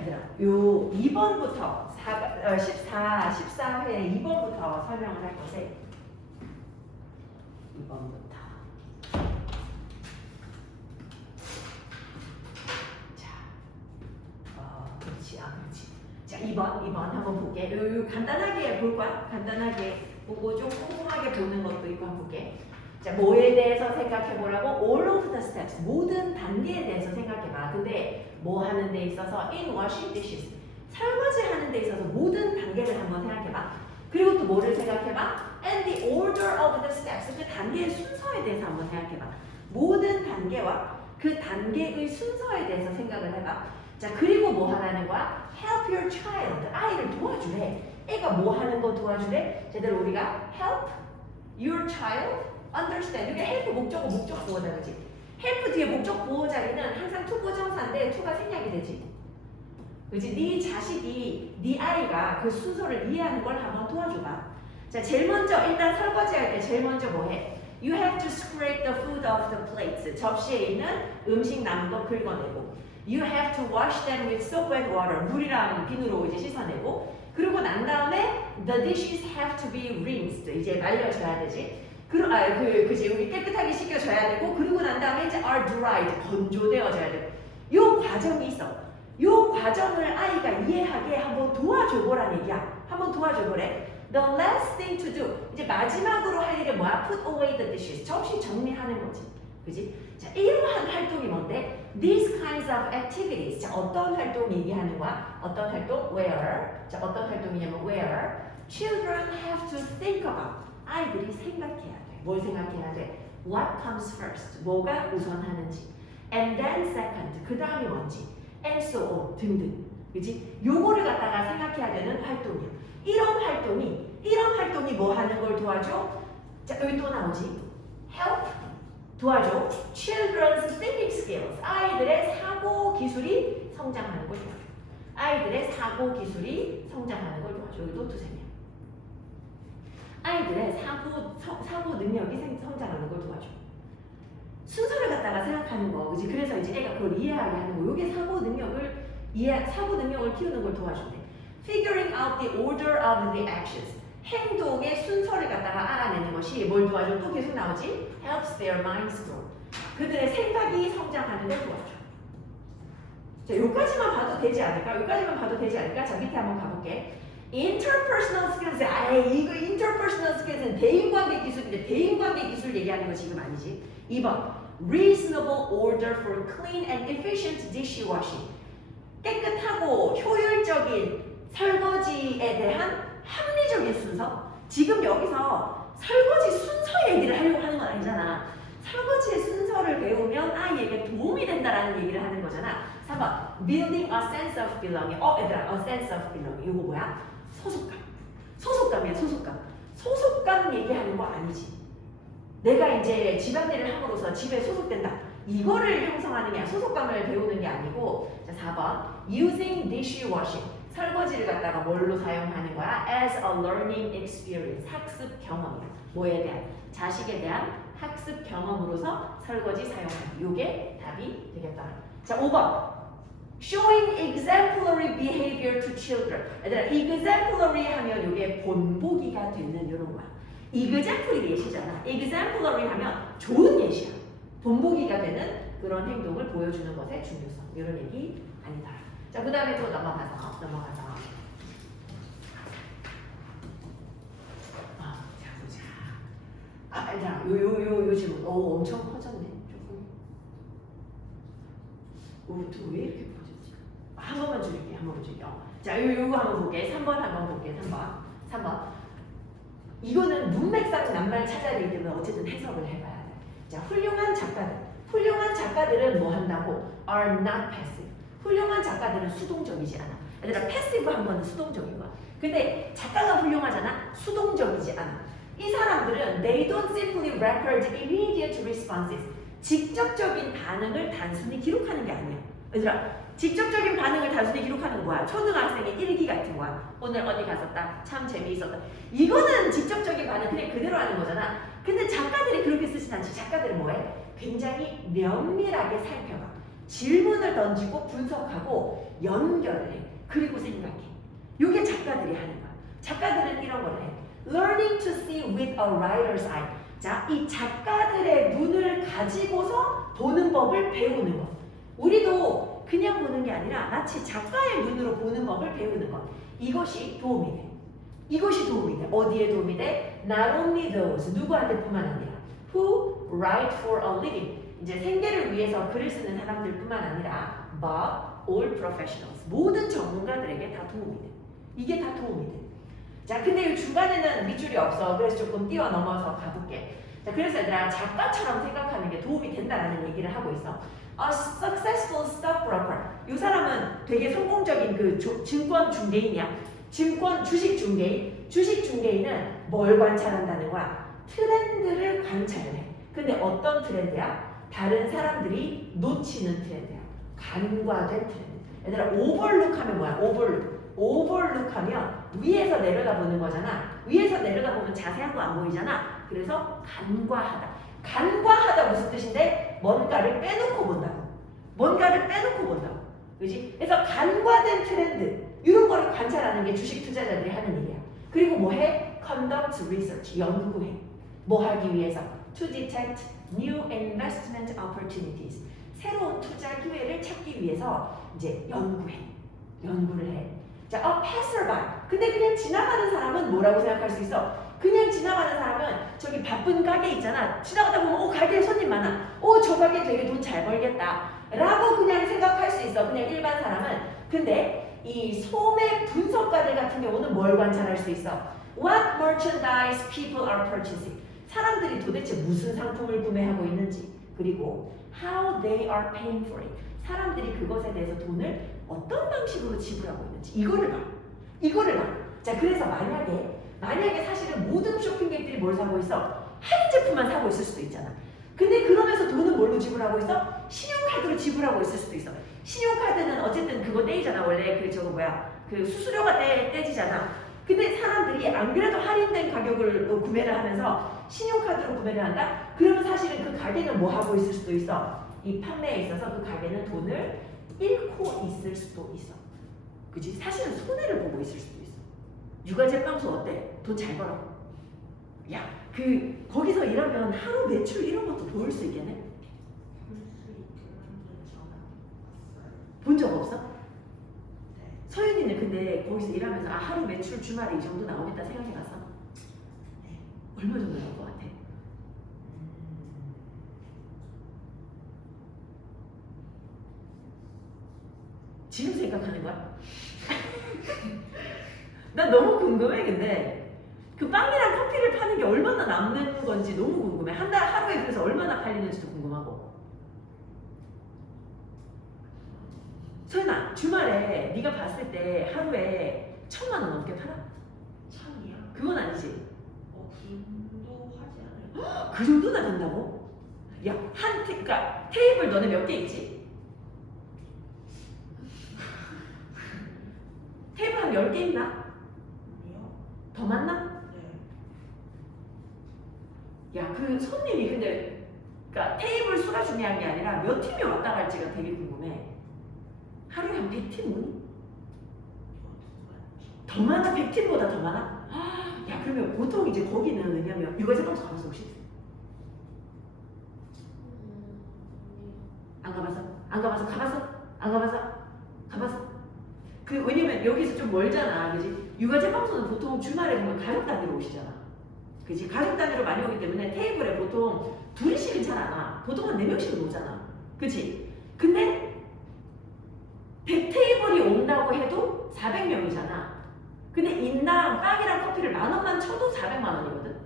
얘들아, 요 2번부터 14회 2번부터 설명을 할 것에 2번부터 그렇지. 자, 2번 한번 볼게. 요 간단하게 볼 거야. 간단하게 보고 좀 꼼꼼하게 보는 것도 있고 한번 볼게. 자, 뭐에 대해서 생각해 보라고? All of the steps. 모든 단계에 대해서 생각해 봐. 근데 뭐 하는 데 있어서 in washing dishes. 설거지 하는 데 있어서 모든 단계를 한번 생각해 봐. 그리고 또 뭐를 생각해 봐? And the order of the steps. 그 단계의 순서에 대해서 한번 생각해 봐. 모든 단계와 그 단계의 순서에 대해서 생각을 해 봐. 자, 그리고 뭐 하라는 거야? Help your child. 아이를 도와주래. 애가 뭐 하는 거 도와주래? 제대로 우리가 help your child understand. 이게 help 목적어 목적 보호자 그지? help 뒤에 목적 보호자리는 항상 투부정사인데 투가 생략이 되지. 그지? 네 자식이 네 아이가 그 순서를 이해하는 걸 한번 도와줘봐. 자, 제일 먼저 일단 설거지 할 때 제일 먼저 뭐 해? You have to scrape the food off the plates. 접시에 있는 음식 남은 거 긁어내고. You have to wash them with soap and water. 물이랑 비누로 이제 씻어내고. 그리고 난 다음에 the dishes have to be rinsed. 이제 말려줘야 되지. 그지? 우리 깨끗하게 씻겨줘야 되고. 그리고 난 다음에 이제 are dried. 건조되어져야 되고. 요 과정이 있어. 요 과정을 아이가 이해하게 한번 도와줘보라는 얘기야. 한번 도와줘보래. The last thing to do. 이제 마지막으로 할 일이 뭐야? Put away the dishes. 접시 정리하는 거지. 그지? 자, 이러한 활동이 뭔데? These kinds of activities. 자, 어떤 활동 얘기하는 거야? 어떤 활동? Where. 자, 어떤 활동이냐면 where children have to think about. 아이들이 생각해야 돼. 뭘 생각해야 돼? What comes first. 뭐가 우선하는지. And then second. 그 다음이 뭔지. And so on. 등등. 그지? 요거를 갖다가 생각해야 되는 활동이야. 이런 활동이 뭐 하는 걸 도와줘? 자, 여기 또 나오지. Help. 도와줘. Children's thinking skills. 아이들의 사고 기술이 성장하는 걸 도와줘. 아이들의 사고 기술이 성장하는 걸 도와줘. 여기도 두세 명. 아이들의 사고 능력이 성장하는 걸 도와줘. 순서를 갖다가 생각하는 거, 그지? 그래서 이제 애가 그걸 이해하게 하는 거. 이게 사고 능력을 키우는 걸 도와준대. Figuring out the order of the actions. 행동의 순서를 갖다가 알아내는 것이 뭘 도와줘? 또 계속 나오지? Helps their minds grow. 그들의 생각이 성장하는 걸 도와줘. 자, 여기까지만 봐도 되지 않을까? 자, 밑에 한번 가볼게. Interpersonal skills. 이거 interpersonal skills는 대인관계 기술인데 대인관계 기술 얘기하는 거 지금 아니지? 2번. Reasonable order for clean and efficient dishwashing. 깨끗하고 효율적인 설거지에 대한 합리적인 순서? 지금 여기서 설거지 순서 얘기를 하려고 하는 건 아니잖아. 설거지의 순서를 배우면 아이에게 도움이 된다라는 얘기를 하는 거잖아. 3번. Building a sense of belonging. 얘들아, a sense of belonging. 이거 뭐야? 소속감이야, 소속감. 소속감 얘기하는 거 아니지. 내가 이제 집안일을 함으로써 집에 소속된다. 이거를 형성하는 게 소속감을 배우는 게 아니고. 자, 4번. Using dishwashing. 설거지를 갖다가 뭘로 사용하는 거야? As a learning experience. 학습 경험이야. 뭐에 대한? 자식에 대한 학습 경험으로서 설거지 사용하는. 요게 답이 되겠다. 자, 5번. Showing exemplary behavior to children. 얘들아, exemplary 하면 요게 본보기가 되는 요런 거야. exemplary 예시잖아. exemplary 하면 좋은 예시야. 본보기가 되는 그런 행동을 보여주는 것의 중요성. 이런 얘기 아니다. 자, 그 다음에 또 넘어가서. 자, 보자. 얘들아, 요 질문. 엄청 커졌네. 조금. 왜 이렇게 커졌지? 한 번만 줄일게. 자, 요거 한번 볼게. 3번 한번 볼게. 3번. 이거는 문맥상 낱말 찾아야 되기 때문에 어쨌든 해석을 해봐야 돼. 자, 훌륭한 작가들은 뭐 한다고? Are not passive. 훌륭한 작가들은 수동적이지 않아. 얘들아, 패시브 한 거는 수동적인 거야. 근데 작가가 훌륭하잖아? 수동적이지 않아. 이 사람들은 they don't simply record immediate responses. 직접적인 반응을 단순히 기록하는 게 아니야. 얘들아, 직접적인 반응을 단순히 기록하는 거 뭐야? 초등학생의 일기 같은 거야. 오늘 어디 갔었다? 참 재미있었다. 이거는 직접적인 반응 그냥 그대로 하는 거잖아. 근데 작가들이 그렇게 쓰진 않지. 작가들은 뭐해? 굉장히 면밀하게 살펴봐. 질문을 던지고 분석하고 연결을 해. 그리고 생각해. 이게 작가들이 하는 거야. 작가들은 이런 걸 해. Learning to see with a writer's eye. 자, 이 작가들의 눈을 가지고서 보는 법을 배우는 것. 우리도 그냥 보는 게 아니라 마치 작가의 눈으로 보는 법을 배우는 것. 이것이 도움이 돼. 이것이 도움이 돼. 어디에 도움이 돼? Not only those, 누구한테뿐만 아니라 who write for a living. 이제 생계를 위해서 글을 쓰는 사람들뿐만 아니라 but all professionals. 모든 전문가들에게 다 도움이 돼. 이게 다 도움이 돼. 자, 근데 이 중간에는 밑줄이 없어. 그래서 조금 뛰어넘어서 가볼게. 자, 그래서 얘들아 작가처럼 생각하는 게 도움이 된다라는 얘기를 하고 있어. A successful stockbroker. 이 사람은 되게 성공적인 그 증권 중개인이야. 주식 중개인. 주식 중개인은 뭘 관찰한다는 거야? 트렌드를 관찰을 해. 근데 어떤 트렌드야? 다른 사람들이 놓치는 트렌드야. 간과된 트렌드. 얘들아 오버룩하면 뭐야? 오버룩하면 위에서 내려다보는 거잖아. 위에서 내려다보면 자세한 거 안 보이잖아. 그래서 간과하다. 간과하다 무슨 뜻인데? 뭔가를 빼놓고 본다고. 뭔가를 빼놓고 본다고. 그지? 그래서 간과된 트렌드 이런 거를 관찰하는 게 주식 투자자들이 하는 일이야. 그리고 뭐 해? Conduct research. 연구해. 뭐 하기 위해서? To detect new investment opportunities. 새로운 투자 기회를 찾기 위해서 이제 연구를 해. 자, passerby. 근데 그냥 지나가는 사람은 뭐라고 생각할 수 있어? 그냥 지나가는 사람은 저기 바쁜 가게 있잖아. 지나가다 보면 가게에 손님 많아. 저 가게 되게 돈 잘 벌겠다. 라고 그냥 생각할 수 있어. 그냥 일반 사람은. 근데 이 소매 분석가들 같은 경우는 뭘 관찰할 수 있어? What merchandise people are purchasing. 사람들이 도대체 무슨 상품을 구매하고 있는지. 그리고 how they are paying for it. 사람들이 그것에 대해서 돈을 어떤 방식으로 지불하고 있는지 이거를 봐. 자, 그래서 만약에 사실은 모든 쇼핑객들이 뭘 사고 있어? 한 제품만 사고 있을 수도 있잖아. 근데 그러면서 돈은 뭘로 지불하고 있어? 신용카드로 지불하고 있을 수도 있어. 신용카드는 어쨌든 그거 떼이잖아. 원래 그 수수료가 떼지잖아. 근데 사람들이 안 그래도 할인된 가격을 구매를 하면서 신용카드로 구매를 한다? 그러면 사실은 그 가게는 뭐 하고 있을 수도 있어? 이 판매에 있어서 그 가게는 돈을 잃고 있을 수도 있어. 그치? 사실은 손해를 보고 있을 수도 있어. 육아제빵소 어때? 돈 잘 벌어. 야, 거기서 일하면 하루 매출 이런 것도 보일 수 있겠네? 본 적 없어? 네. 서윤이는 근데 거기서 일하면서 하루 매출 주말에 이 정도 나오겠다 생각해봤어? 네. 얼마 정도 나올 것 같아? 지금 생각하는 거야? 난 너무 궁금해. 근데 그 빵이랑 커피를 파는 게 얼마나 남는 건지 너무 궁금해. 하루에 그래서 얼마나 팔리는지도 궁금하고. 설마 주말에 네가 봤을 때 하루에 1,000만 원 넘게 팔아? 1000이요? 그건 아니지. 분도 하지 않아요? 그 정도나 된다고? 야, 그러니까 테이블 너네 몇 개 있지? 테이블 한 10개 있나? 아니요. 더 많나? 네. 야, 그 손님이 근데 그러니까 테이블 수가 중요한 게 아니라 몇 팀이 왔다 갈지가 되게 궁금해. 하루에 한 100팀 오니? 더 많아? 100팀보다 더 많아? 야, 그러면 보통 이제 거기는 왜냐면 육아제빵소 가봤어 혹시? 안 가봤어? 안 가봤어? 가봤어? 안 가봤어? 가봤어? 왜냐면 여기서 좀 멀잖아, 그지? 육아제빵소는 보통 주말에 보면 가족 단위로 오시잖아, 그지? 가족 단위로 많이 오기 때문에 테이블에 보통 둘이씩은 잘 안 와. 보통 한 4명씩은 오잖아, 그지? 근데 100테이블이 온다고 해도 400명이잖아. 근데 인당 빵이랑 커피를 10,000원만 쳐도 400만 원이거든.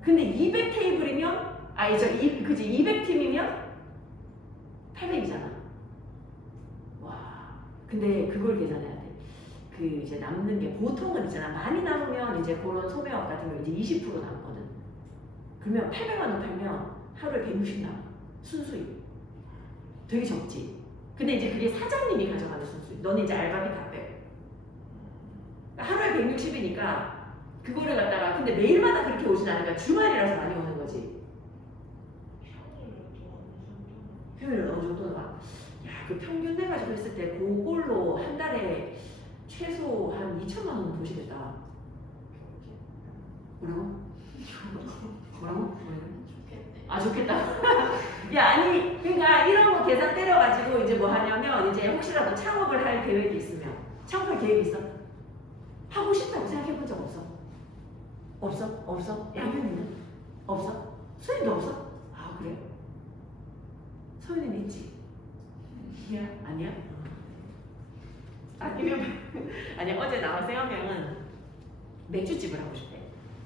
근데 200테이블이면 그지? 200팀이면 800이잖아. 와, 근데 그걸 계산해야 돼. 이제 남는 게 보통은 있잖아. 많이 남으면 이제 그런 소매업 같은 거 이제 20% 남거든. 그러면 800만 원 팔면 하루에 160 남아. 순수익. 되게 적지. 근데 이제 그게 사장님이 가져가는 순수익. 너는 이제 알바비 다 빼고. 하루에 160이니까 그거를 갖다가 근데 매일마다 그렇게 오진 않으니까 주말이라서 많이 오는 거지. 평일에도 어느 정도? 평균 어느 정도 나와. 야, 그 평균 내가지고 했을 때 그걸로 한 달에 최소 한 2천만 원 보시겠다. 뭐라고? 뭐라고? 좋겠네. 아 좋겠다. 야 아니 그러니까 이런 거 계산 때려가지고 이제 뭐 하냐면 이제 혹시라도 창업을 할 계획이 있으면 창업할 계획이 있어? 하고 싶다고 생각해본 적 없어? 없어? 없어? 양현이는? 없어? 소연이도 없어? 아 그래? 소연이는 있지? 아니야? 아니면 아니 어제 나온 세1명은 맥주집을 하고 싶대.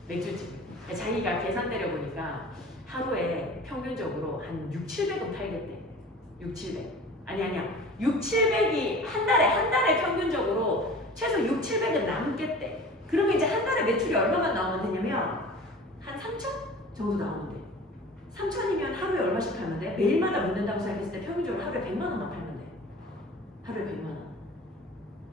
맥주집. 자기가 계산 때려보니까 하루에 평균적으로 한 6, 700은 팔겠대. 6, 700. 아니야. 6, 700이 한 달에 평균적으로 최소 6, 700은 남겠대. 그러면 이제 한 달에 매출이 얼마만 나오면 되냐면 한 3천 정도 나오는데 3천이면 하루에 얼마씩 하는데 매일마다 묻는다고 생각했을 때 평균적으로 하루에 100만 원만 팔면 돼. 하루에 100만 원.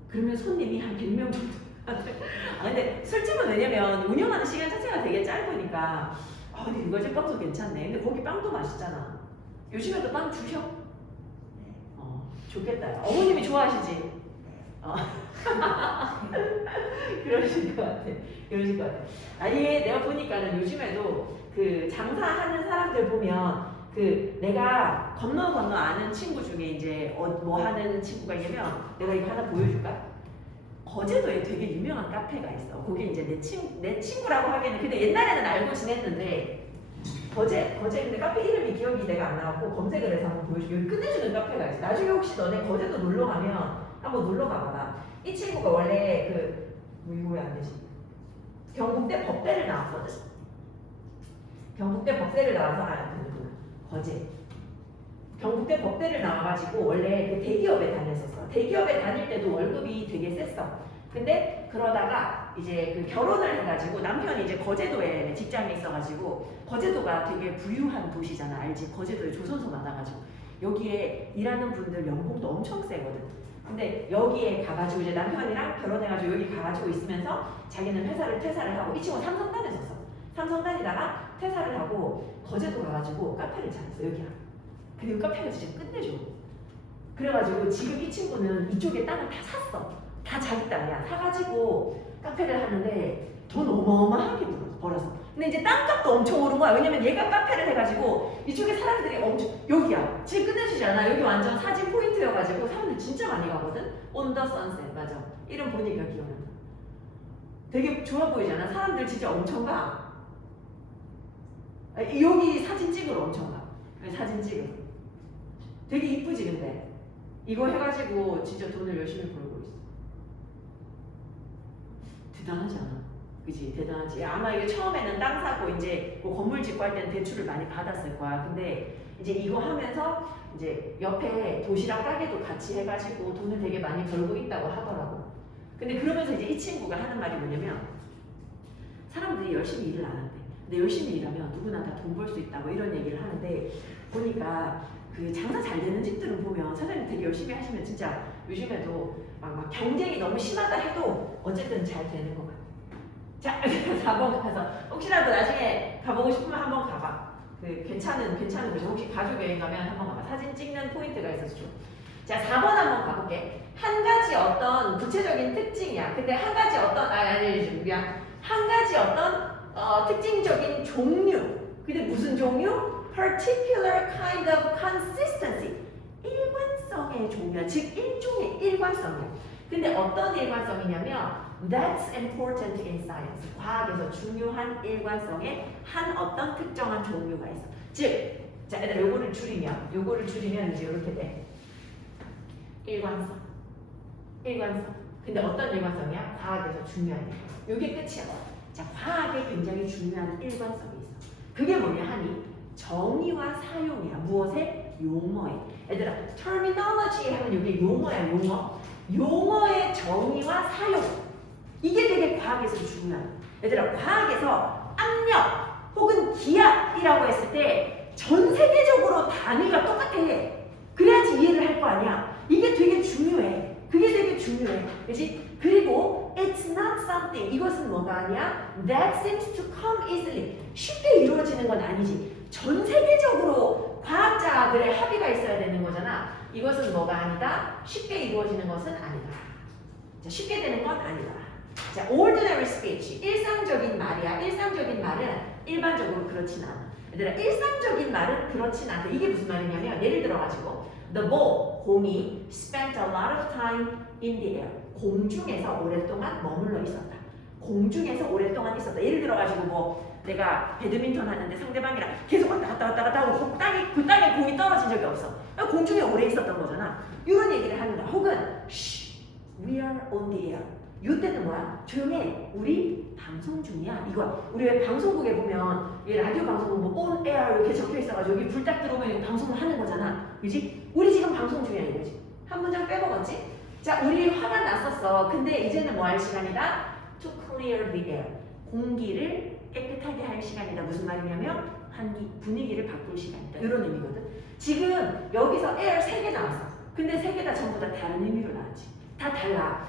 그러면 손님이 한 100명 정도. 아 근데 술집은 왜냐면 운영하는 시간 자체가 되게 짧으니까 아 근데 유가집 빵도 괜찮네. 근데 거기 빵도 맛있잖아. 요즘에도 빵 주셔? 좋겠다. 어머님이 좋아하시지? 그러실 것 같아. 아니 내가 보니까는 요즘에도 그 장사하는 사람들 보면 그 내가 건너 아는 친구 중에 이제 뭐 하는 친구가 있냐면 내가 이거 하나 보여줄까? 거제도에 되게 유명한 카페가 있어. 거기 이제 내 친구라고 하기에는 근데 옛날에는 알고 지냈는데 거제 근데 카페 이름이 기억이 내가 안 나왔고 검색을 해서 한번 보여줄게. 여기 끝내주는 카페가 있어. 나중에 혹시 너네 거제도 놀러 가면 한번 놀러 가봐라. 이 친구가 원래 이거 왜 안 되지? 경북대 법대를 나왔거든. 경북대 법대를 나와서 거제. 경북대 법대를 나와가지고 원래 그 대기업에 다녔었어. 대기업에 다닐 때도 월급이 되게 셌어. 근데 그러다가 이제 그 결혼을 해가지고 남편이 이제 거제도에 직장에 있어가지고 거제도가 되게 부유한 도시잖아. 알지? 거제도에 조선소 많아가지고 여기에 일하는 분들 연봉도 엄청 세거든. 근데 여기에 가가지고 이제 남편이랑 결혼해가지고 여기 가가지고 있으면서 자기는 회사를 퇴사를 하고 이 친구 삼성 다녔었어. 삼성 다니다가 퇴사를 하고 거제도 가가지고 카페를 차렸어. 여기야. 근데 이 카페가 진짜 끝내줘. 그래가지고 지금 이 친구는 이쪽에 땅을 다 샀어. 다 자기 땅이야. 사가지고 카페를 하는데 돈 어마어마하게 벌었어. 근데 이제 땅값도 엄청 오른 거야. 왜냐면 얘가 카페를 해가지고 이쪽에 사람들이 엄청 여기야. 지금 끝내주지 않아. 여기 완전 사진 포인트여가지고 사람들 진짜 많이 가거든. On the Sunset 맞아. 이름 보니까 기억난다. 되게 좋아 보이지 않아? 사람들 진짜 엄청 가. 여기 사진 찍으러 엄청 가. 사진 찍으러. 되게 이쁘지 근데. 이거 해가지고 진짜 돈을 열심히 벌고 있어. 대단하지 않아? 그치? 대단하지. 아마 이게 처음에는 땅 사고 이제 뭐 건물 짓고 할 때는 대출을 많이 받았을 거야. 근데 이제 이거 하면서 이제 옆에 도시락 가게도 같이 해가지고 돈을 되게 많이 벌고 있다고 하더라고. 근데 그러면서 이제 이 친구가 하는 말이 뭐냐면 사람들이 열심히 일을 안 한대. 근데 열심히 일하면 누구나 다 돈 벌 수 있다 뭐 이런 얘기를 하는데 보니까 그 장사 잘 되는 집들은 보면 사장님 되게 열심히 하시면 진짜 요즘에도 막 경쟁이 너무 심하다 해도 어쨌든 잘 되는 것 같아요. 자, 4번 가서 혹시라도 나중에 가보고 싶으면 한번 가봐. 그 괜찮은 거죠. 혹시 가족 여행 가면 한번 가봐. 사진 찍는 포인트가 있어서 좀. 자, 4번 한번 가볼게. 한 가지 어떤 구체적인 특징이야. 근데 한 가지 어떤 한 가지 어떤 특징적인 종류. 근데 무슨 종류? Particular kind of consistency. 일관성의 종류야. 즉 일종의 일관성이야. 근데 어떤 일관성이냐면 That's important in science. 과학에서 중요한 일관성의 한 어떤 특정한 종류가 있어. 즉, 자, 얘들아 요거를 줄이면 이제 이렇게 돼. 일관성. 근데 어떤 일관성이야? 과학에서 중요한 일관성. 이게 끝이야. 자, 과학에 굉장히 중요한 일관성이 있어. 그게 뭐냐 하니 정의와 사용이야. 무엇에? 용어에. 얘들아, terminology 하면 이게 용어야, 용어. 용어의 정의와 사용. 이게 되게 과학에서 중요해. 얘들아, 과학에서 압력 혹은 기압이라고 했을 때 전 세계적으로 단위가 똑같아. 그래야지 이해를 할 거 아니야. 이게 되게 중요해. 그게 되게 중요해. 중요해. 그치? 그리고 it's not something. 이것은 뭐가 아니야? That seems to come easily. 쉽게 이루어지는 건 아니지. 전 세계적으로 과학자들의 합의가 있어야 되는 거잖아. 이것은 뭐가 아니다? 쉽게 이루어지는 것은 아니다. 자, 쉽게 되는 건 아니다. 자, ordinary speech. 일상적인 말이야. 일상적인 말은 일반적으로 그렇진 않아. 얘들아, 일상적인 말은 그렇진 않다. 이게 무슨 말이냐면 예를 들어가지고 The ball, 공이 spent a lot of time in the air. 공중에서 오랫동안 머물러 있었다. 공중에서 오랫동안 있었다. 예를 들어가지고 뭐 내가 배드민턴 하는데 상대방이랑 계속 왔다 갔다 하고 그 땅에 공이 떨어진 적이 없어. 공중에 오래 있었던 거잖아. 이런 얘기를 하는 거야. 혹은 Shh, we are on the air. 이때는 뭐야? 조용해. 우리 방송 중이야. 이거 우리 왜 방송국에 보면 이 라디오 방송은 뭐 on air 이렇게 적혀 있어가지고 여기 불 딱 들어오면 이거 방송을 하는 거잖아. 그지? 우리 지금 방송 중이야 이거지. 한 문장 빼먹었지? 자, 우리 화가 났었어. 근데 이제는 뭐 할 시간이다? To clear the air. 공기를 깨끗하게 할 시간이다. 무슨 말이냐면 분위기를 바꿀 시간이다. 이런 의미거든. 지금 여기서 air 3개 나왔어. 근데 3개 다 전부 다 다른 의미로 나왔지. 다 달라.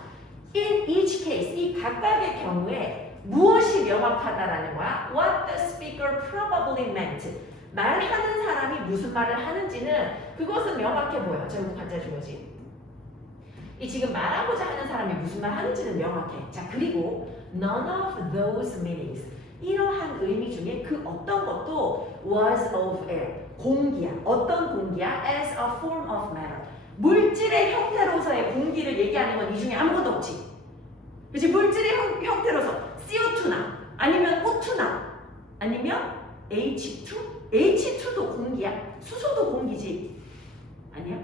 In each case, 이 각각의 경우에 무엇이 명확하다라는 거야? What the speaker probably meant. 말하는 사람이 무슨 말을 하는지는 그것은 명확해 보여. 결국 관자 주어지. 이 지금 말하고자 하는 사람이 무슨 말 하는지는 명확해. 자, 그리고 none of those meanings. 이러한 의미 중에 그 어떤 것도 was of air. 공기야. 어떤 공기야? As a form of matter. 물질의 형태로서의 공기를 얘기하는 건 이 중에 아무것도 없지. 그치? 물질의 형태로서 CO2나 아니면 O2나 아니면 H2? H2도 공기야. 수소도 공기지. 아니야?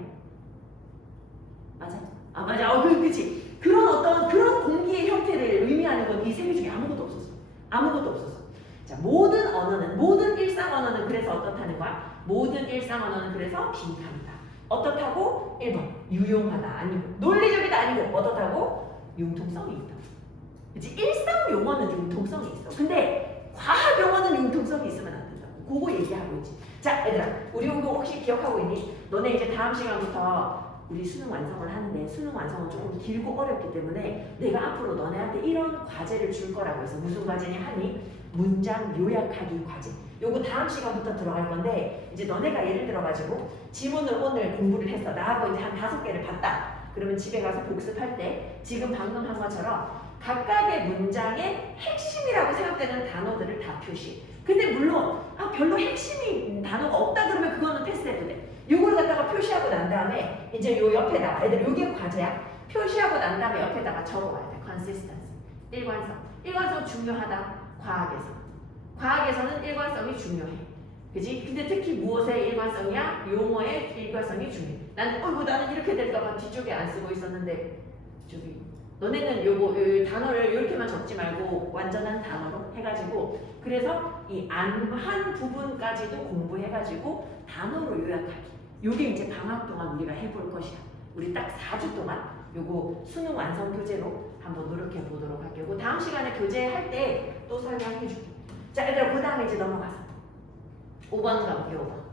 맞아? 아, 맞아. 그치? 그런 공기의 형태를 의미하는 건 이 세 개 중에 아무것도 없었어. 아무것도 없었어. 자, 모든 일상 언어는 그래서 어떻다는 거야? 모든 일상 언어는 그래서 빈칸이다. 어떻다고? 1번 유용하다 아니고 논리적이다 아니고 어떻다고? 융통성이 있다. 그치? 일상 용어는 융통성이 있어. 근데 과학 용어는 융통성이 있으면 안 된다고. 그거 얘기하고 있지. 자, 얘들아, 우리 이거 혹시 기억하고 있니? 너네 이제 다음 시간부터 우리 수능 완성을 하는데 수능 완성은 조금 길고 어렵기 때문에 내가 앞으로 너네한테 이런 과제를 줄 거라고 해서 무슨 과제냐 하니? 문장 요약하기 과제. 요거 다음 시간부터 들어갈 건데 이제 너네가 예를 들어가지고 지문을 오늘 공부를 했어. 나하고 이제 한 5개를 봤다. 그러면 집에 가서 복습할 때 지금 방금 한 것처럼 각각의 문장의 핵심이라고 생각되는 단어들을 다 표시. 근데 물론 별로 핵심이 단어가 없다 그러면 그거는 패스해도 돼. 요거를 갖다가 표시하고 난 다음에 이제 요 옆에다가 애들 요게 과제야. 표시하고 난 다음에 옆에다가 적어와야 돼. consistency. 일관성 중요하다. 과학에서는 일관성이 중요해. 그지? 근데 특히 무엇의 일관성이야? 용어의 일관성이 중요해. 나는 이렇게 될까봐 뒤쪽에 안 쓰고 있었는데 저기 너네는 요 단어를 이렇게만 적지 말고 완전한 단어로 해가지고 그래서 이 한 부분까지도 공부해가지고 단어로 요약하기. 요게 이제 방학 동안 우리가 해볼 것이야. 우리 딱 4주 동안 요거 수능 완성 교재로 한번 노력해 보도록 할게요. 그 다음 시간에 교재할 때 또 설명해 줄게. 자, 얘들아, 그 다음에 이제 넘어가서 5번 가볼게요.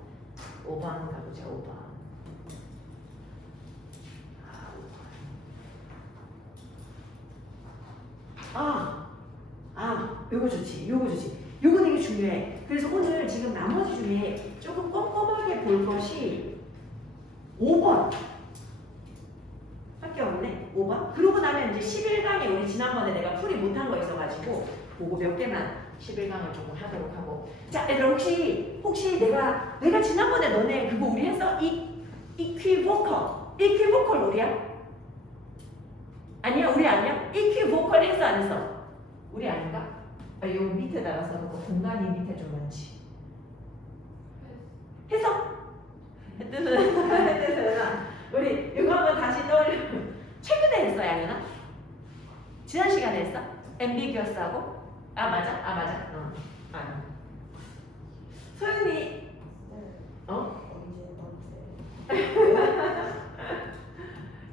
5번 가보자. 5번. 요거 좋지. 요거 되게 중요해. 그래서 오늘 지금 나머지 중에 조금 꼼꼼하게 볼 것이 5번. 밖에 없네. 5번. 그러고 나면 이제 11강에 우리 지난번에 내가 풀이 못한 거 있어가지고 그거 몇 개만 11강을 조금 하도록 하고. 자, 얘들아, 혹시 내가 지난번에 너네 그거 우리 했어? 이퀴보컬 우리야? 아니야, 우리 아니야? 이퀴보컬 했어 안 했어? 우리 아닌가? 요 밑에다가 써놓고 공간이 밑에 좀 많지. 했어? 했어. 우리 이거 한번 다시 떠올려. 최근에 했어, 양현아? 지난 시간에 했어? 앰비규어스하고? 맞아. 소윤이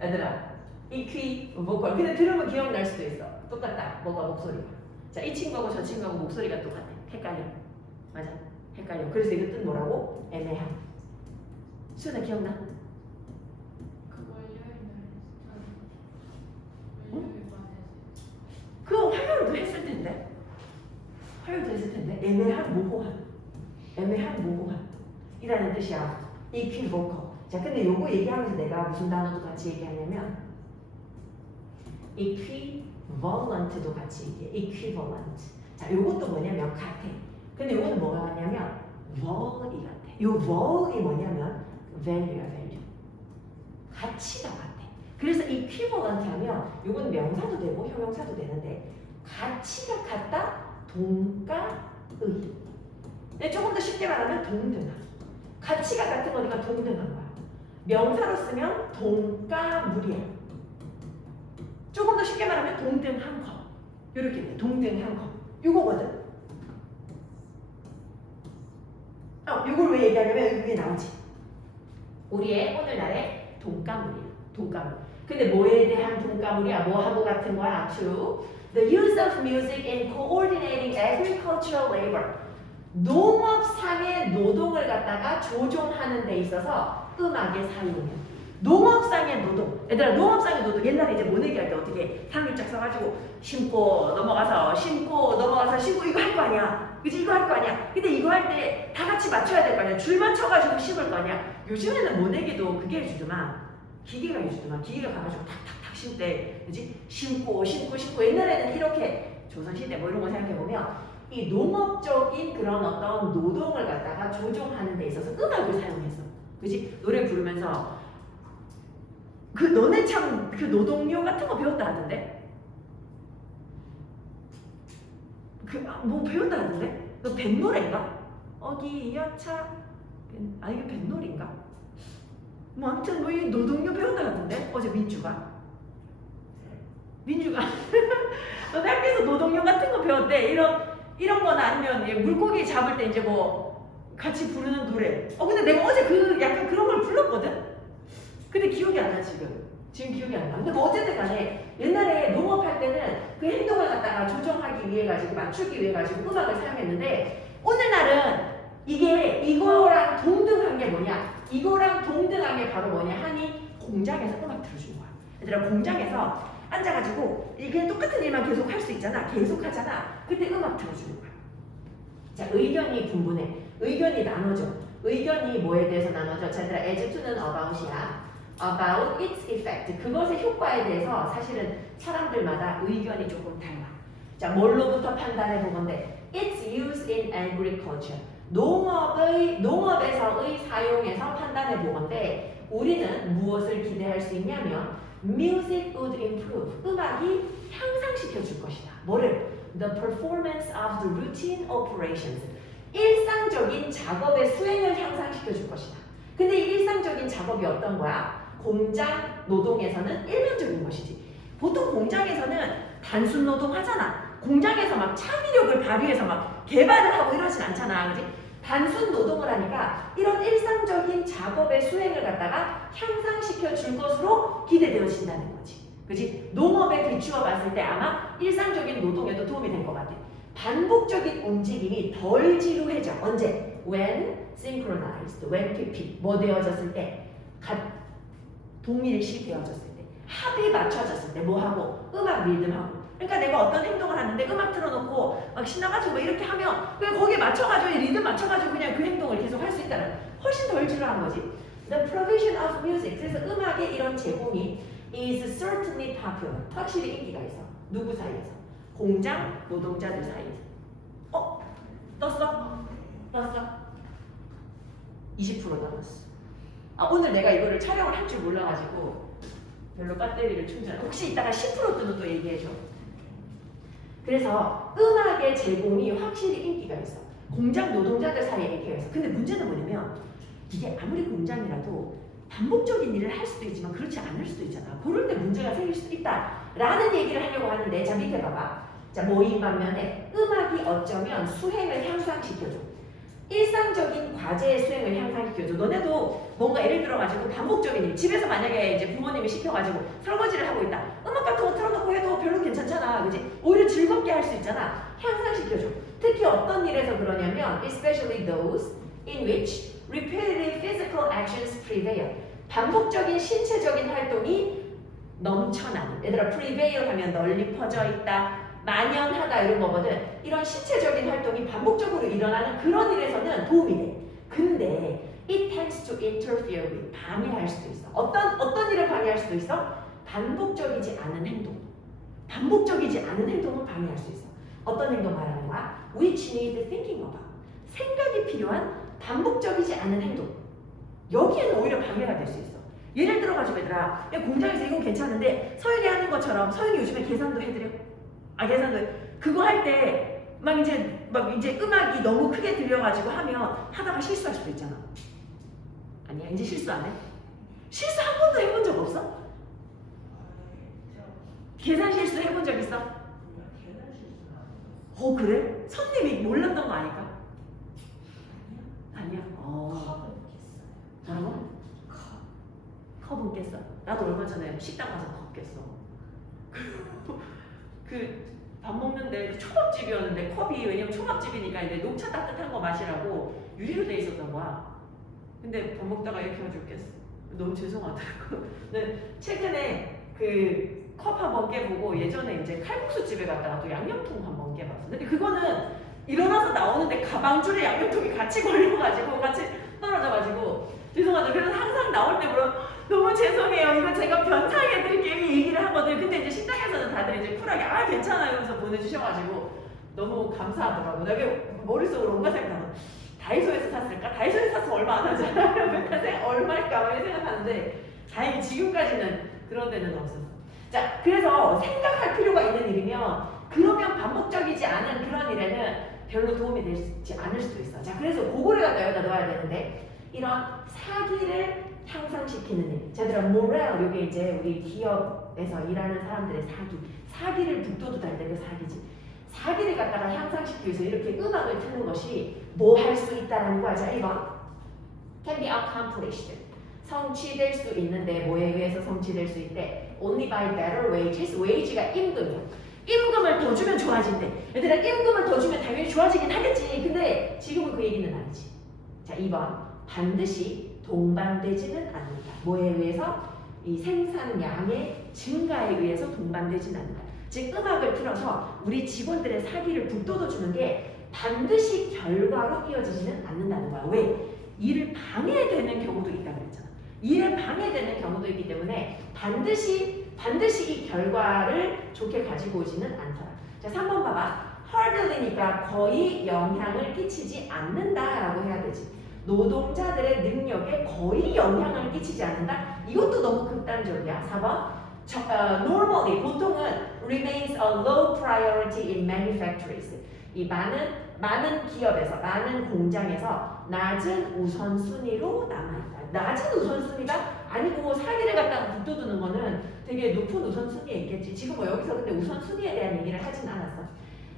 얘들아, 이퀴 보컬. 근데 들으면 기억날 수도 있어. 똑같다. 뭐가 목소리가. 자, 이 친구하고 저 친구하고 목소리가 똑같아. 헷갈려. 맞아. 헷갈려. 그래서 이거 뜻 뭐라고? 애매함. 수연아 기억나? 그걸 애매한 모호한 이라는 뜻이야. equivocal. 자, 근데 요거 얘기하면서 내가 무슨 단어도 같이 얘기하냐면 equivalent도 같이 얘기해. equivalent. 자, 요것도 뭐냐면 같아. 근데 요거는 뭐가 같냐면 val이 같아. 요 val이 뭐냐면 value야, value. 가치가 같아. 그래서 equivalent 하면 요건 명사도 되고 형용사도 되는데 가치가 같다, 동가의. 근데 조금 더 쉽게 말하면 동등한. 가치가 같은 거니까 동등한 거야. 명사로 쓰면 동가물이야. 조금 더 쉽게 말하면 동등한 거. 이렇게 돼. 동등한 거. 이거거든. 이걸 왜 얘기하냐면 여기 위에 나오지. 우리의 오늘날의 동가물이야. 동가물. 근데 뭐에 대한 동가물이야? 뭐하고 같은 거야? To the use of music in coordinating agricultural labor. 농업상의 노동을 갖다가 조종하는 데 있어서 음악의 사용이야. 농업상의 노동. 얘들아, 농업상의 노동. 옛날에 이제 모내기 할 때 어떻게 상일짝 써가지고 심고 넘어가서 심고 넘어가서 심고 이거 할 거 아니야. 그치? 이거 할 거 아니야. 근데 이거 할 때 다 같이 맞춰야 될 거 아니야. 줄 맞춰가지고 심을 거 아니야. 요즘에는 모내기도 그게 해주더만. 기계가 해주더만. 기계가 가가지고 탁탁탁 심을 때, 그치? 심고. 옛날에는 이렇게 조선시대 뭐 이런 거 생각해보면 이 농업적인 그런 어떤 노동을 갖다가 조종하는 데 있어서 음악을 사용했어. 그치? 노래 부르면서 그 너네 참 그 노동요 같은 거 배웠다 하던데? 뭐 배웠다 하던데? 너 뱃노래인가? 어기 여차 이게 뱃노래인가? 뭐 아무튼 뭐 이 노동요 배웠다 하던데? 어제 민주가 너네 학교에서 노동요 같은 거 배웠대. 이런 거나 아니면 물고기 잡을 때 이제 뭐 같이 부르는 노래. 근데 내가 어제 그 약간 그런 걸 불렀거든? 근데 기억이 안 나, 지금 기억이 안 나. 근데 뭐 어쨌든 간에 옛날에 농업할 때는 그 행동을 갖다가 조정하기 위해 가지고 맞추기 위해 가지고 음악을 사용했는데 오늘날은 이게 이거랑 동등한 게 뭐냐? 이거랑 동등한 게 바로 뭐냐 하니 공장에서 음악 들어주는 거야. 얘들아, 공장에서 앉아가지고 이게 똑같은 일만 계속 할 수 있잖아. 계속 하잖아. 그때 음악 들어주는 거야. 자, 의견이 분분해. 의견이 나눠져. 의견이 뭐에 대해서 나눠져? 자, 얘들아, as to는 about이야. about its effect. 그것의 효과에 대해서 사실은 사람들마다 의견이 조금 달라. 자, 뭘로부터 판단해 보건데 its use in agriculture. 농업에서의 사용에서 판단해 보건데 우리는 무엇을 기대할 수 있냐면 music would improve. 음악이 향상시켜 줄 것이다. 뭐를? The performance of the routine operations. 일상적인 작업의 수행을 향상시켜 줄 것이다. 근데 이 일상적인 작업이 어떤 거야? 공장 노동에서는 일반적인 것이지. 보통 공장에서는 단순 노동 하잖아. 공장에서 막 창의력을 발휘해서 막 개발을 하고 이러진 않잖아. 그지? 단순 노동을 하니까 이런 일상적인 작업의 수행을 갖다가 향상시켜 줄 것으로 기대되어진다는 거지. 그지? 농업에 비추어 봤을 때 아마 일상적인 노동에도 도움이 될 것 같아. 반복적인 움직임이 덜 지루해져. 언제? When synchronized, when PP. 뭐 되어졌을 때? 동일시 되어졌을 때. 합이 맞춰졌을 때. 뭐하고? 음악 리듬하고. 그러니까 내가 어떤 행동을 하는데 음악 틀어놓고 막 신나가지고 막 이렇게 하면 그냥 거기에 맞춰가지고 리듬 맞춰가지고 그냥 그 행동을 계속 할 수 있다는 훨씬 덜 지루한 거지. The provision of music. 그래서 음악의 이런 제공이 is certainly popular. 확실히 인기가 있어. 누구 사이에서? 공장 노동자들 사이에서. 떴어? 20% 남았어. 오늘 내가 이거를 촬영을 할 줄 몰라가지고 별로 배터리를 충전. 혹시 이따가 10% 뜨면 또 얘기해줘. 그래서 음악의 제공이 확실히 인기가 있어. 공장 노동자들 사이에 인기가 있어. 근데 문제는 뭐냐면 이게 아무리 공장이라도 반복적인 일을 할 수도 있지만 그렇지 않을 수도 있잖아. 그럴 때 문제가 생길 수도 있다라는 얘기를 하려고 하는데 자 밑에 봐봐. 자 모임 반면에 음악이 어쩌면 수행을 향상시켜줘. 일상적인 과제의 수행을 향상시켜줘. 너네도 뭔가 예를 들어가지고 반복적인 일, 집에서 만약에 이제 부모님이 시켜가지고 설거지를 하고 있다. 음악 같은 거 틀어놓고 해도 별로 괜찮잖아. 그지? 오히려 즐겁게 할 수 있잖아. 향상시켜줘. 특히 어떤 일에서 그러냐면 especially those in which repetitive physical actions prevail. 반복적인 신체적인 활동이 넘쳐나는. 얘들아 prevail 하면 널리 퍼져 있다, 만연하다 이런 거거든. 이런 신체적인 활동이 반복적으로 일어나는 그런 일에서는 도움이 돼. 근데 it tends to interfere with 방해할 수도 있어. 어떤 일을 방해할 수도 있어? 반복적이지 않은 행동. 반복적이지 않은 행동은 방해할 수 있어. 어떤 행동 말하는 거야? Which need thinking about. 생각이 필요한 반복적이지 않은 행동. 여기에는 오히려 방해가 될 수 있어. 예를 들어가지고 얘들아, 야, 공장에서 이건 괜찮은데 서윤이 하는 것처럼 서윤이 요즘에 계산도 해드려. 계산도 해. 그거 할 때 막 이제 음악이 너무 크게 들려가지고 하면 하다가 실수할 수도 있잖아. 아니야, 이제 실수 안 해? 실수 한 번도 해본 적 없어? 계산 실수 해본 적 있어? 그래? 손님이 몰랐던 거 아닐까? 아니야. 뭐라고? 컵은 깼어. 나도 얼마 전에 식당 가서 컵 깼어. 그 밥 먹는데 초밥집이었는데 컵이 왜냐면 초밥집이니까 이제 녹차 따뜻한 거 마시라고 유리로 돼 있었던 거야. 근데 밥 먹다가 이렇게 해가지고 깼어. 너무 죄송하더라고. 근데 최근에 그 컵 한번 깨보고 예전에 이제 칼국수 집에 갔다가 또 양념통 한번 깨봤어. 근데 그거는 일어나서 나오는데 가방줄에 양념통이 같이 걸려가지고 같이 떨어져가지고 죄송하다. 그래서 항상 나올 때 물어 너무 죄송해요. 이거 제가 변상해드릴게요. 얘기를 하거든. 근데 이제 식당에서는 다들 이제 쿨하게 괜찮아요. 이러면서 보내주셔가지고 너무 감사하더라고. 내가 머릿속으로 온갖 생각하고 다이소에서 샀을까? 다이소에서 샀으면 얼마 안 하잖아. 얼마일까? 많이 생각하는데 다행히 지금까지는 그런 데는 없었어. 자, 그래서 생각할 필요가 있는 일이면 그러면 반복적이지 않은 그런 일에는 별로 도움이 되지 않을 수도 있어. 자, 그래서 그거를 갖다 여기다 넣어야 되는데 이런 사기를 향상시키는 일. 자, 얘들아, 모랄, 이게 이제 우리 기업에서 일하는 사람들의 사기를 북돋우다 때 그 사기지. 사기를 갖다가 향상시키기 위해서 이렇게 음악을 트는 것이 뭐 할 수 있다는 거야. 자, 1번. can be accomplished. 성취될 수 있는데 뭐에 의해서 성취될 수 있대? only by better wages. wage가 임금이야. 임금을 더 주면 좋아진대. 얘들아, 임금을 더 주면 당연히 좋아지긴 하겠지. 근데 지금은 그 얘기는 아니지. 자, 2번. 반드시 동반되지는 않는다. 뭐에 의해서? 이 생산량의 증가에 의해서 동반되지는 않는다. 즉, 음악을 틀어서 우리 직원들의 사기를 북돋워주는 게 반드시 결과로 이어지지는 않는다는 거야. 왜? 일을 방해되는 경우도 있다고 그랬잖아. 일을 방해되는 경우도 있기 때문에 반드시 이 결과를 좋게 가지고 오지는 않더라. 자, 3번 봐봐. hardly니까 거의 영향을 끼치지 않는다라고 해야 되지. 노동자들의 능력에 거의 영향을 끼치지 않는다? 이것도 너무 극단적이야. 4번. normally, 보통은 remains a low priority in manufactories. 이 많은 기업에서, 많은 공장에서 낮은 우선순위로 남아있다. 낮은 우선순위가 아니고 사기를 갖다가 북돋우는 거는 되게 높은 우선순위에 있겠지. 지금 뭐 여기서 근데 우선순위에 대한 얘기를 하진 않았어.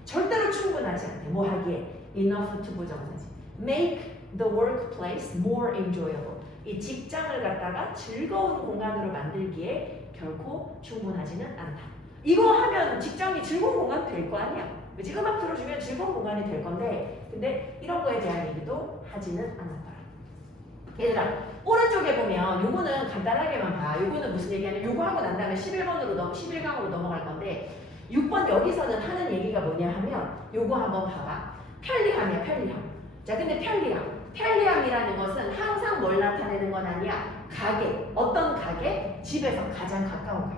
절대로 충분하지 않대. 뭐 하기에? enough to 부정사지. make the workplace more enjoyable. 이 직장을 갖다가 즐거운 공간으로 만들기에 결코 충분하지는 않다. 이거 하면 직장이 즐거운 공간 될 거 아니야. 그치? 음악 들어주면 즐거운 공간이 될 건데 근데 이런 거에 대한 얘기도 하지는 않았더라. 얘들아, 오른쪽에 보면 요거는 간단하게만 봐. 요거는 무슨 얘기냐면 요거 하고 난 다음에 11강으로 넘어갈 건데 6번 여기서는 하는 얘기가 뭐냐 하면 요거 한번 봐봐. 편리함이야, 편리함. 자, 근데 편리함이라는 것은 항상 뭘 나타내는 건 아니야. 가게. 어떤 가게? 집에서 가장 가까운 가게.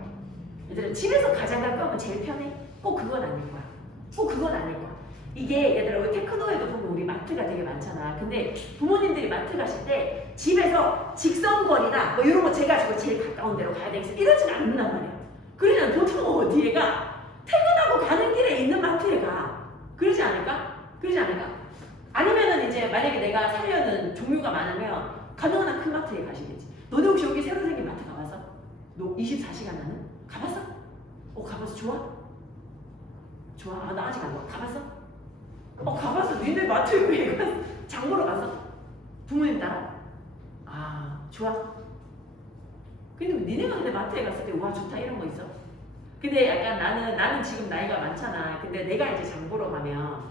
얘들아, 집에서 가장 가까우면 제일 편해? 꼭 그건 아닐 거야. 꼭 그건 아닐 거야. 이게 얘들아, 우리 테크노에도 보면 우리 마트가 되게 많잖아. 근데 부모님들이 마트 가실 때 집에서 직선거리나 뭐 이런 거 재가지고 제일 가까운 데로 가야 되겠어. 이러진 않는단 말이야. 그러면 보통 어디에 가? 퇴근하고 가는 길에 있는 마트에 가. 그러지 않을까? 그러지 않을까? 아니면은 이제 만약에 내가 살려는 종류가 많으면 가능한 큰 마트에 가시겠지. 너네 혹시 여기 새로 생긴 마트 가봤어? 너 24시간 하는? 가봤어? 가봤어? 좋아? 좋아? 나 아직 안 가. 가봤어? 가봤어. 니네 마트에 왜 갔어? 장 보러 갔어? 부모님 따라? 좋아? 근데 니네가 근데 마트에 갔을 때 와 좋다 이런 거 있어? 근데 약간 나는 지금 나이가 많잖아. 근데 내가 이제 장 보러 가면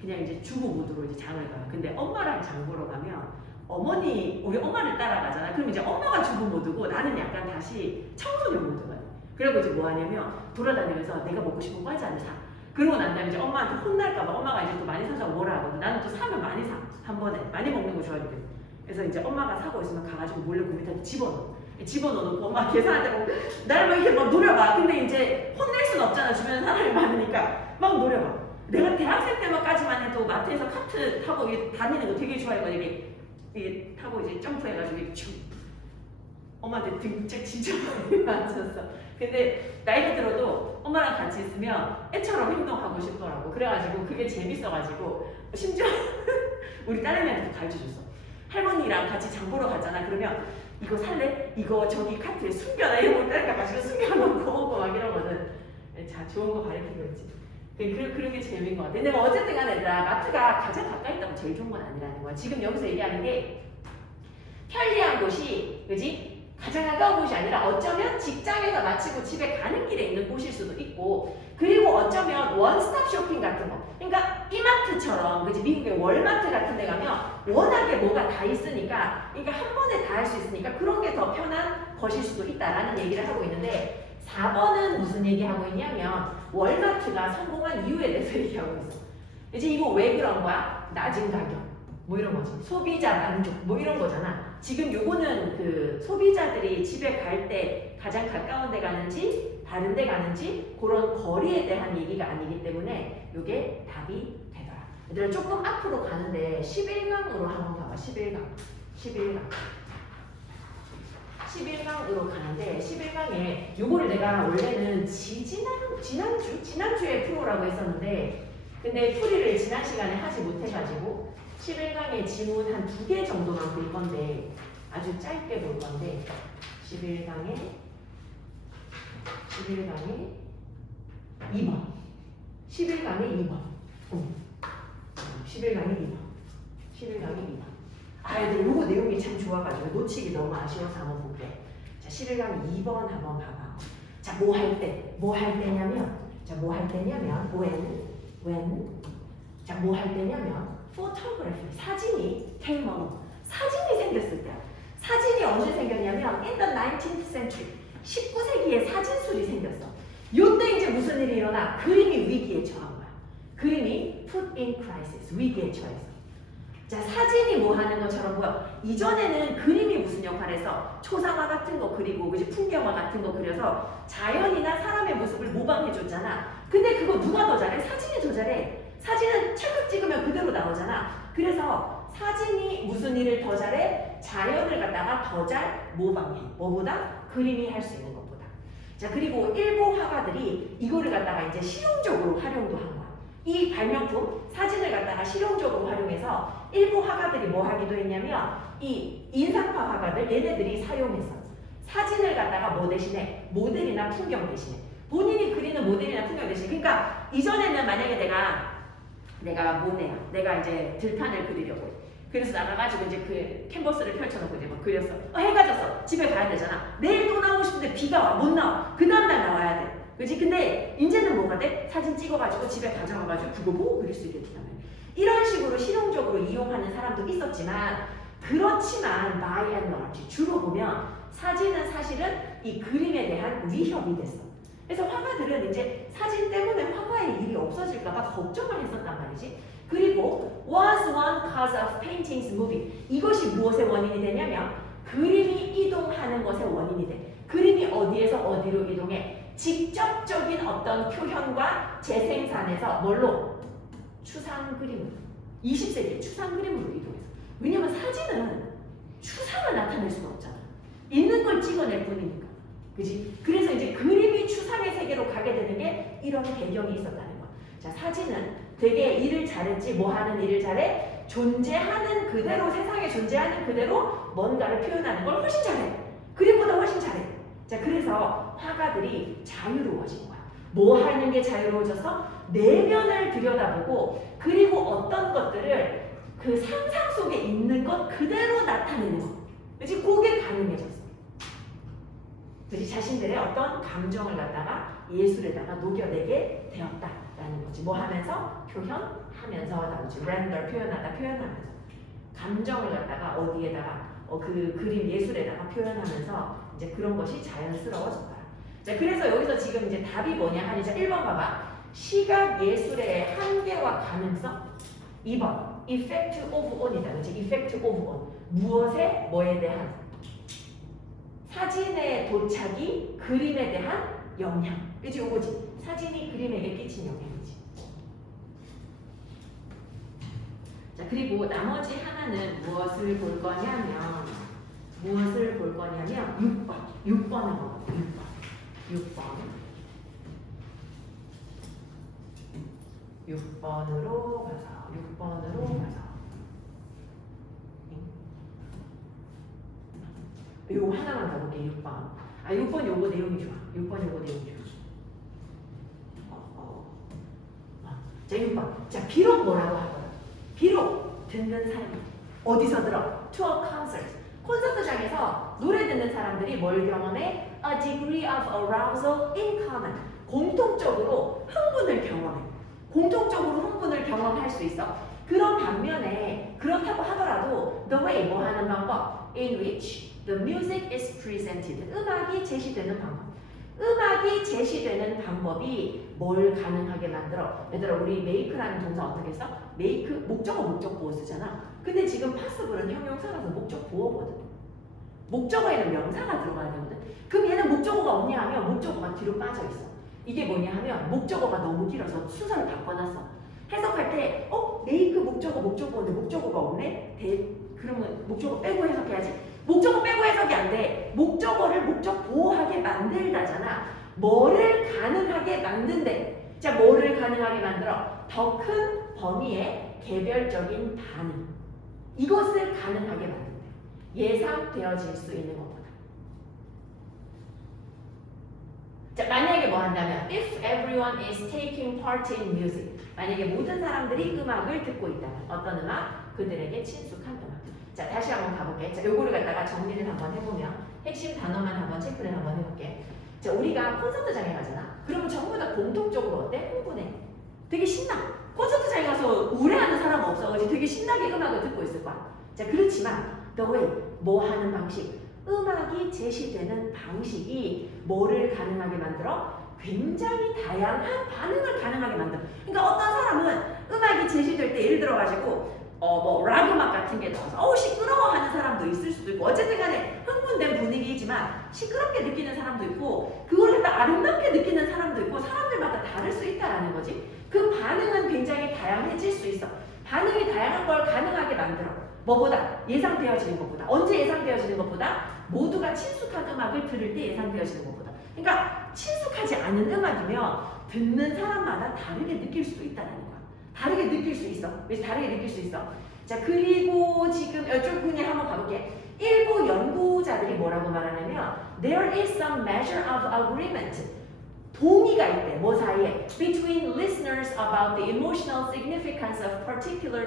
그냥 이제 주부 모드로 이제 장을 가요. 근데 엄마랑 장 보러 가면 우리 엄마를 따라가잖아. 그럼 이제 엄마가 주부 모드고 나는 약간 다시 청소년 모드거든. 그리고 이제 뭐 하냐면 돌아다니면서 내가 먹고 싶은 과자 안 사. 그러고 난 다음에 이제 엄마한테 혼날까봐 엄마가 이제 또 많이 사자고 뭐라 하거든. 나는 또 사면 많이 사. 한 번에. 많이 먹는 거 좋아하거든. 그래서 이제 엄마가 사고 있으면 가가지고 몰래 그 밑에 집어넣어. 집어넣어놓고 엄마 계산할 때 뭐, 나를 막 이렇게 막 노려봐. 근데 이제 혼낼 순 없잖아. 주변에 사람이 많으니까. 막 노려봐. 내가 대학생 때만까지만 해도 마트에서 카트 타고 이게 다니는 거 되게 좋아했거든. 이게 타고 이제 점프해가지고 이렇게 쭉. 엄마한테 등짝 진짜 많이 맞았어. 근데 나이가 들어도 엄마랑 같이 있으면 애처럼 행동하고 싶더라고. 그래가지고 그게 재밌어가지고 심지어 우리 딸내미한테도 가르쳐줬어. 할머니랑 같이 장 보러 갔잖아. 그러면 이거 살래? 이거 저기 카트에 숨겨놔. 이러고 딸내미가 가지고 숨겨놓고 오고 막 이러거든. 자, 좋은 거 가르치고 있지. 그런 게 재미인 것 같아. 근데 뭐 어쨌든 간에 얘들아, 마트가 가장 가까이 있다고 제일 좋은 건 아니라는 거야. 지금 여기서 얘기하는 게 편리한 곳이, 그지? 가장 가까운 곳이 아니라 어쩌면 직장에서 마치고 집에 가는 길에 있는 곳일 수도 있고, 그리고 어쩌면 원스톱 쇼핑 같은 거. 그러니까 이마트처럼, 그지? 미국의 월마트 같은 데 가면 워낙에 뭐가 다 있으니까, 그러니까 한 번에 다 할 수 있으니까 그런 게 더 편한 것일 수도 있다라는 얘기를 하고 있는데, 4번은 무슨 얘기하고 있냐면 월마트가 성공한 이유에 대해서 얘기하고 있어. 이제 이거 왜 그런 거야? 낮은 가격 뭐 이런 거지. 소비자 만족 뭐 이런 거잖아. 지금 요거는 그 소비자들이 집에 갈 때 가장 가까운 데 가는지 다른 데 가는지 그런 거리에 대한 얘기가 아니기 때문에 요게 답이 되더라. 얘들아 조금 앞으로 가는데 11강으로 한번 가봐. 11강으로 가는데 11강에 요거를 내가 원래는 지난주에 풀어라고 했었는데 근데 풀이를 지난 시간에 하지 못해가지고 11강의 지문 한 2개 정도만 볼 건데 아주 짧게 볼 건데 11강에 2번 11강에 2번 아, 얘들 요거 내용이 참 좋아가지고 놓치기 너무 아쉬워서 한번 볼게. 자, 11강 2번 한번 봐봐. 자, 뭐 할 때냐면 자, 뭐 할 때냐면 photography, 사진이 사진이 생겼을 때야. 사진이 언제 생겼냐면 in the 19th century, 19세기에 사진술이 생겼어. 요때 이제 무슨 일이 일어나? 그림이 위기에 처한 거야. 그림이 put in crisis, 위기에 처했어. 자, 사진이 뭐 하는 것처럼 보여. 이전에는 그림이 무슨 역할을 해서 초상화 같은 거 그리고 그지 풍경화 같은 거 그려서 자연이나 사람의 모습을 모방해줬잖아. 근데 그거 누가 더 잘해? 사진이 더 잘해. 사진은 찰칵 찍으면 그대로 나오잖아. 그래서 사진이 무슨 일을 더 잘해? 자연을 갖다가 더 잘 모방해. 뭐보다? 그림이 할 수 있는 것보다. 자, 그리고 일부 화가들이 이거를 갖다가 이제 실용적으로 활용도 한 거야. 이 발명품 사진을 갖다가 실용적으로 활용해서 일부 화가들이 뭐 하기도 했냐면 이 인상파 화가들 얘네들이 사용했어. 사진을 갖다가 뭐 대신에 모델이나 풍경 대신에 본인이 그리는 모델이나 풍경 대신에 그러니까 이전에는 만약에 내가 모네야. 내가 이제 들판을 그리려고 해. 그래서 나가가지고 이제 그 캔버스를 펼쳐놓고 이제 막 그렸어. 해가 졌어. 집에 가야 되잖아. 내일 또 나오고 싶은데 비가 와. 못 나와. 그 다음날 나와야 돼. 그치? 근데 이제는 뭐가 돼? 사진 찍어가지고 집에 가져가가지고 그거 보고 그릴 수 있게 된다면 이런 식으로 실용적으로 이용하는 사람도 있었지만 그렇지만 by and large 주로 보면 사진은 사실은 이 그림에 대한 위협이 됐어. 그래서 화가들은 이제 사진 때문에 화가의 일이 없어질까봐 걱정을 했었단 말이지. 그리고 was one cause of paintings moving. 이것이 무엇의 원인이 되냐면 그림이 이동하는 것의 원인이 돼. 그림이 어디에서 어디로 이동해? 직접적인 어떤 표현과 재생산에서 뭘로? 추상 그림으로. 20세기에 추상 그림으로 이동해서. 왜냐면 사진은 추상을 나타낼 수가 없잖아. 있는 걸 찍어낼 뿐이니까. 그지? 그래서 이제 그림이 추상의 세계로 가게 되는 게 이런 배경이 있었다는 거야. 자, 사진은 되게 일을 잘했지. 뭐 하는 일을 잘해? 존재하는 그대로, 세상에 존재하는 그대로 뭔가를 표현하는 걸 훨씬 잘해. 그림보다 훨씬 잘해. 자, 그래서 화가들이 자유로워진 거야. 뭐 하는 게 자유로워져서 내면을 들여다보고 그리고 어떤 것들을 그 상상 속에 있는 것 그대로 나타내는 거. 그치? 그게 가능해졌어. 그치? 자신들의 어떤 감정을 갖다가 예술에다가 녹여내게 되었다라는 거지. 뭐 하면서? 표현하면서 나오지. 렌더, 표현하면서. 감정을 갖다가 어디에다가 그 그림 예술에다가 표현하면서 이제 그런 것이 자연스러워졌다. 자, 그래서 여기서 지금 이제 답이 뭐냐 하니, 자, 1번 봐봐. 시각 예술의 한계와 가능성. 2번 effect of on이다. 그렇지? effect of on. 무엇에 뭐에 대한 사진의 도착이 그림에 대한 영향. 그지? 요거지. 사진이 그림에게 끼친 영향이지. 자, 그리고 나머지 하나는 무엇을 볼 거냐면 6번 한번 6번으로 가서 요거 하나만 더 볼게. 6번. 6번 요거 내용이 좋아. 6번 요거 내용이 좋아. 자, 6번. 자, 비록 뭐라고 하거든. 비록 듣는 사람이 어디서 들어? To a concert. 콘서트장에서 노래 듣는 사람들이 뭘 경험해? A degree of arousal in common. 공통적으로 흥분을 경험해. 공통적으로 흥분을 경험할 수 있어. 그런 반면에 그렇다고 하더라도 the way 뭐 하는 방법 in which the music is presented. 음악이 제시되는 방법. 음악이 제시되는 방법이 뭘 가능하게 만들어? 얘들아, 우리 make라는 동사 어떻게 써? make 목적어 목적보호 쓰잖아. 근데 지금 passible은 형용사라서 목적보호거든. 목적어에는 명사가 들어가야 되거든. 그럼 얘는 목적어가 없냐 하면 목적어가 뒤로 빠져 있어. 이게 뭐냐 하면 목적어가 너무 길어서 순서를 바꿔놨어. 해석할 때 make 목적어 목적어인데 목적어가 없네? 그러면 목적어 빼고 해석해야지. 목적어 빼고 해석이 안 돼. 목적어를 목적 보호하게 만들다잖아. 뭐를 가능하게 만든대. 자, 뭐를 가능하게 만들어? 더 큰 범위의 개별적인 반응. 이것을 가능하게 만든대. 예상되어질 수 있는 것보다. 자, 만약에 뭐 한다면 if everyone is taking part in music. 만약에 모든 사람들이 음악을 듣고 있다면 어떤 음악? 그들에게 친숙한 음악. 자, 다시 한번 가볼게. 자, 요거를 갖다가 정리를 한번 해보면 핵심 단어만 한번 체크를 한번 해볼게. 자, 우리가 콘서트장에 가잖아. 그러면 전부 다 공통적으로 어때? 흥분해. 되게 신나. 콘서트장에 가서 우울해하는 사람 없어. 그지? 되게 신나게 음악을 듣고 있을 거야. 자, 그렇지만 the way 뭐 하는 방식, 음악이 제시되는 방식이 뭐를 가능하게 만들어? 굉장히 다양한 반응을 가능하게 만들어. 그러니까 어떤 사람은 음악이 제시될 때 예를 들어가지고 뭐 락 음악 같은 게 나와서 시끄러워하는 사람도 있을 수도 있고 어쨌든 간에 흥분된 분위기이지만 시끄럽게 느끼는 사람도 있고 그걸 갖다 아름답게 느끼는 사람도 있고 사람들마다 다를 수 있다라는 거지. 그 반응은 굉장히 다양해질 수 있어. 반응이 다양한 걸 가능하게 만들어. 뭐보다? 예상되어지는 것보다. 언제 예상되어지는 것보다? 모두가 친숙한 음악을 들을 때 예상되어지는 것보다. 그러니까 친숙하지 않은 음악이면 듣는 사람마다 다르게 느낄 수도 있다는 거야. 다르게 느낄 수 있어. 왜 다르게 느낄 수 있어? 자, 그리고 지금 쭉 그냥 한번 가볼게. 일부 연구자들이 뭐라고 말하냐면 there is some measure of agreement. 동의가 있대. 뭐 사이에? Between listeners about the emotional significance of particular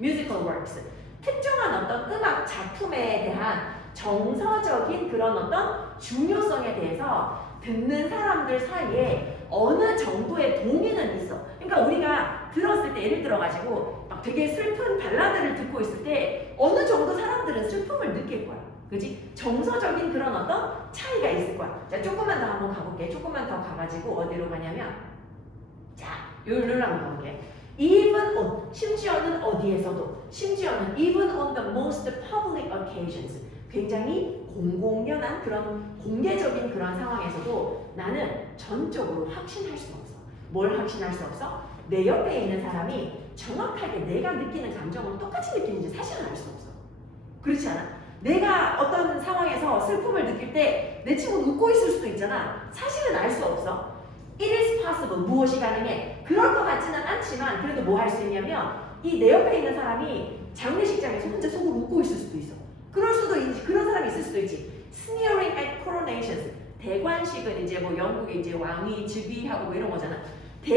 musical works. 특정한 어떤 음악 작품에 대한 정서적인 그런 어떤 중요성에 대해서 듣는 사람들 사이에 어느 정도의 동의는 있어. 그러니까 우리가 들었을 때 예를 들어가지고 막 되게 슬픈 발라드를 듣고 있을 때 어느 정도 사람들은 슬픔을 느낄 거야. 그지? 정서적인 그런 어떤 차이가 있을 거야. 자, 조금만 더 한번 가볼게. 조금만 더 가가지고 어디로 가냐면 자, 요를 한번 가볼게. Even on, 심지어는 어디에서도, 심지어는 even on the most public occasions, 굉장히 공공연한 그런 공개적인 그런 상황에서도 나는 전적으로 확신할 수 없어. 뭘 확신할 수 없어? 내 옆에 있는 사람이 정확하게 내가 느끼는 감정을 똑같이 느끼는지 사실은 알 수 없어. 그렇지 않아? 내가 어떤 상황에서 슬픔을 느낄 때 내 친구는 웃고 있을 수도 있잖아. 사실은 알 수 없어. It is possible. 무엇이 가능해? 그럴 것 같지는 않지만 그래도 뭐 할 수 있냐면 이 내 옆에 있는 사람이 장례식장에서 혼자 속으로 웃고 있을 수도 있어. 그럴 수도 있지. 그런 사람이 있을 수도 있지. Sneering at coronations. 대관식은 이제 뭐 영국에 이제 왕이 즉위하고 뭐 이런 거잖아.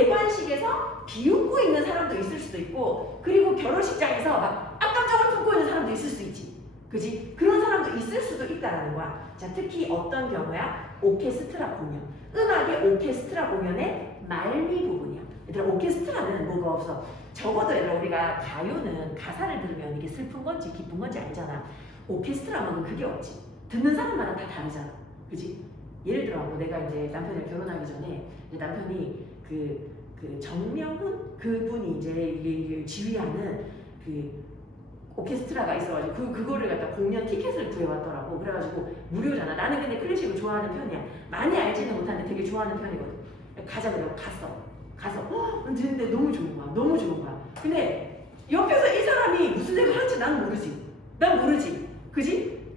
대관식에서 비웃고 있는 사람도 있을 수도 있고 그리고 결혼식장에서 막 악감정을 품고 있는 사람도 있을 수 있지. 그지? 그런 사람도 있을 수도 있다라는 거야. 자, 특히 어떤 경우야? 오케스트라 공연. 음악의 오케스트라 공연의 말미 부분이야. 얘들아, 오케스트라는 뭐가 없어. 적어도 얘들아, 우리가 가요는 가사를 들으면 이게 슬픈 건지 기쁜 건지 알잖아. 오케스트라는 그게 없지. 듣는 사람마다 다 다르잖아. 그지? 예를 들어 뭐 내가 이제 남편이랑 결혼하기 전에 이제 남편이 그 정명훈 그분이 이제 이게 지휘하는 그 오케스트라가 있어가지고 그거를 갖다 공연 티켓을 구해왔더라고. 그래가지고 무료잖아. 나는 근데 클래식을 좋아하는 편이야. 많이 알지는 못하는데 되게 좋아하는 편이거든. 가자 그래고 가서 근데 너무 좋은 거야. 너무 좋은 거야. 근데 옆에서 이 사람이 무슨 생각을 하는지 난 모르지. 그지?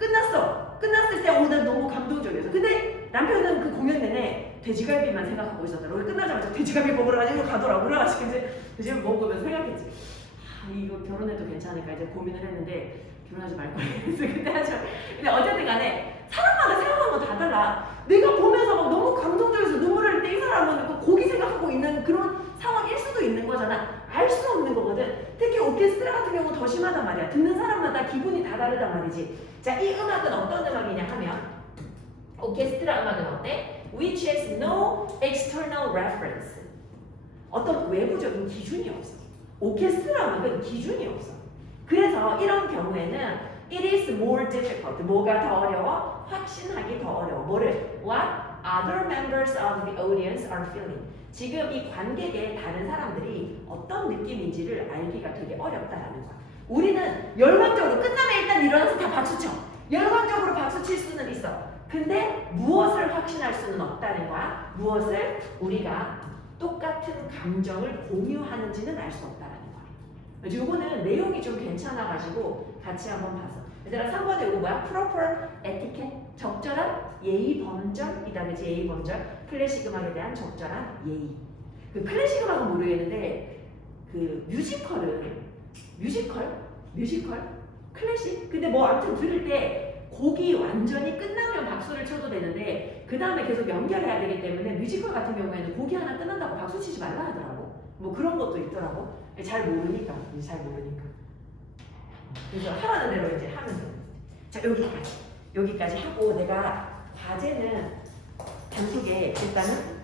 끝났을 때 난 너무 감동적이었어. 근데 남편은 그 공연 내내 돼지갈비만 생각하고 있었더라고. 끝나자마자 돼지갈비 먹으러 가지고 가더라고. 그래가지고 이제 돼지갈비 먹으면서 생각했지. 이거 결혼해도 괜찮을까 이제 고민을 했는데 결혼하지 말 걸 그랬어. 그때 하죠. 근데 어쨌든 간에 사람마다 생각하는 거 다 달라. 내가 보면서 막 너무 감동적이어서 눈물을 흘릴 때 이 사람은 그 고기 생각하고 있는 그런 상황일 수도 있는 거잖아. 알 수 없는 거거든. 특히 오케스트라 같은 경우는 더 심하단 말이야. 듣는 사람마다 기분이 다 다르단 말이지. 자, 이 음악은 어떤 음악이냐 하면 오케스트라 음악은 어때? Which has no external reference. 어떤 외부적인 기준이 없어. 오케스트라 음악은 기준이 없어. 그래서 이런 경우에는 it is more difficult. 뭐가 더 어려워? 확신하기 더 어려워. 뭐를? What other members of the audience are feeling. 지금 이 관객의 다른 사람들이 어떤 느낌인지를 알기가 되게 어렵다라는 거야. 우리는 열광적으로 끝나면 일단 일어나서 다 박수쳐. 열광적으로 박수칠 수는 있어. 근데 무엇을 확신할 수는 없다는 거야. 무엇을? 우리가 똑같은 감정을 공유하는지는 알 수 없다라는 거야. 요거는 내용이 좀 괜찮아가지고 같이 한번 봐서. 얘들아 3번에 이거 뭐야? proper etiquette. 적절한 예의 범절이다. 그치? 예의 범절. 클래식 음악에 대한 적절한 예의. 그 클래식 음악은 모르겠는데 그 뮤지컬? 클래식? 근데 뭐 아무튼 들을 때 곡이 완전히 끝나면 박수를 쳐도 되는데 그 다음에 계속 연결해야 되기 때문에 뮤지컬 같은 경우에는 곡이 하나 끝난다고 박수 치지 말라 하더라고. 뭐 그런 것도 있더라고. 잘 모르니까. 그래서 하라는 대로 이제 하면 돼. 자, 여기까지 하고 내가 과제는 단속에 일단은